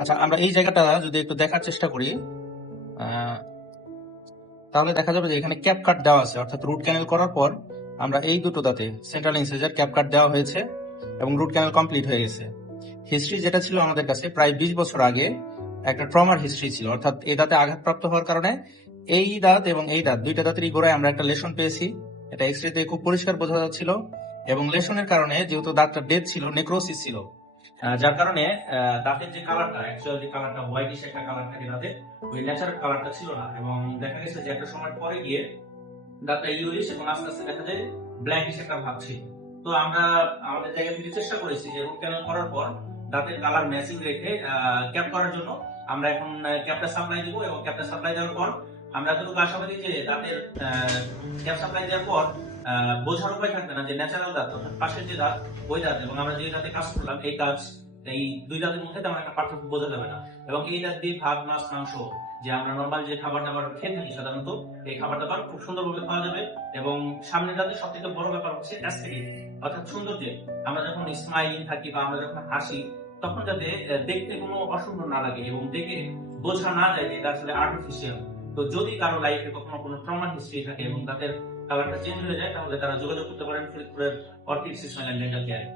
আচ্ছা, আমরা এই জায়গাটা যদি একটু দেখার চেষ্টা করি, আহ, তাহলে দেখা যাবে যে এখানে ক্যাপ কাট দেওয়া আছে, অর্থাৎ রুট ক্যানেল করার পর আমরা এই দুটো দাঁতে সেন্ট্রাল ইনসিজার ক্যাপ কাট দেওয়া হয়েছে এবং রুট ক্যানেল কমপ্লিট হয়ে গেছে। হিস্ট্রি যেটা ছিল আমাদের কাছে প্রায় 20 বছর আগে একটা ট্রমার হিস্ট্রি ছিল, অর্থাৎ এই দাঁতে আঘাতপ্রাপ্ত হওয়ার কারণে এই দাঁত এবং এই দাঁত দুইটা দাঁতেরই গোড়ায় আমরা একটা লেশন পেয়েছি। এটা এক্সরেতে খুব পরিষ্কার বোঝা যাচ্ছিল এবং লেশনের কারণে যেহেতু দাঁতটা ডেড ছিল, নেক্রোসিস ছিল, যার কারণে দাঁতের যে কালারটা, অ্যাকচুয়ালি যে কালারটা হোয়াইটিশ একটা কালার থাকে দাঁতে, ওই ন্যাচারাল কালারটা ছিল না এবং দেখা গেছে যে একটা সময় পরে গিয়ে দাঁতটা ইউলিশ এবং আস্তে আস্তে দেখা যায় ব্ল্যাকিশ একটা ভাব ছিল। তো আমরা আমাদের জায়গা থেকে চেষ্টা করেছি যে রুট ক্যানেল করার পর দাঁতের কালার ম্যাচিং রেখে ক্যাপ করার জন্য আমরা এখন ক্যাপটা সাপ্লাই দিব এবং ক্যাপটা সাপ্লাই দেওয়ার পর আমরা এতটুকু আশাবাদী যে দাঁতের ক্যাপ সাপ্লাই দেওয়ার পর বোঝার উপায় থাকবে না যে ন্যাচারাল দাঁত অর্থাৎ পাশের যে দাঁত ওই দাঁত এবং আমরা যে দাঁতে কাজ করলাম এই কাজ, এই দুই দাঁতের মধ্যে তেমন একটা পার্থক্য বোঝা যাবে না। এবং এই দাঁত দিয়ে ভাত মাছ মাংস যে আমরা নর্মাল যে খাবার দাবার খেয়ে থাকি সাধারণত, এই খাবার দাবার খুব সুন্দরভাবে খাওয়া যাবে। এবং সামনে দাঁতের সব থেকে বড় ব্যাপার হচ্ছে অ্যাস্থেটিক, অর্থাৎ সৌন্দর্য। আমরা যখন স্মাইলিং থাকি বা আমরা যখন হাসি, তখন যাতে দেখতে কোনো অসুন্দর না লাগে এবং দেখে বোঝা না যায় যে এটা আসলে আর্টিফিশিয়াল। তো যদি কারো লাইফে কখনো কোনো ট্রমা হিস্ট্রি থাকে এবং তাদের কালারটা চেঞ্জ হয়ে যায়, তাহলে তারা যোগাযোগ করতে পারেন ফরিদপুরের অর্কিড সিস্টেম অ্যান্ড ডেন্টাল কেয়ারে।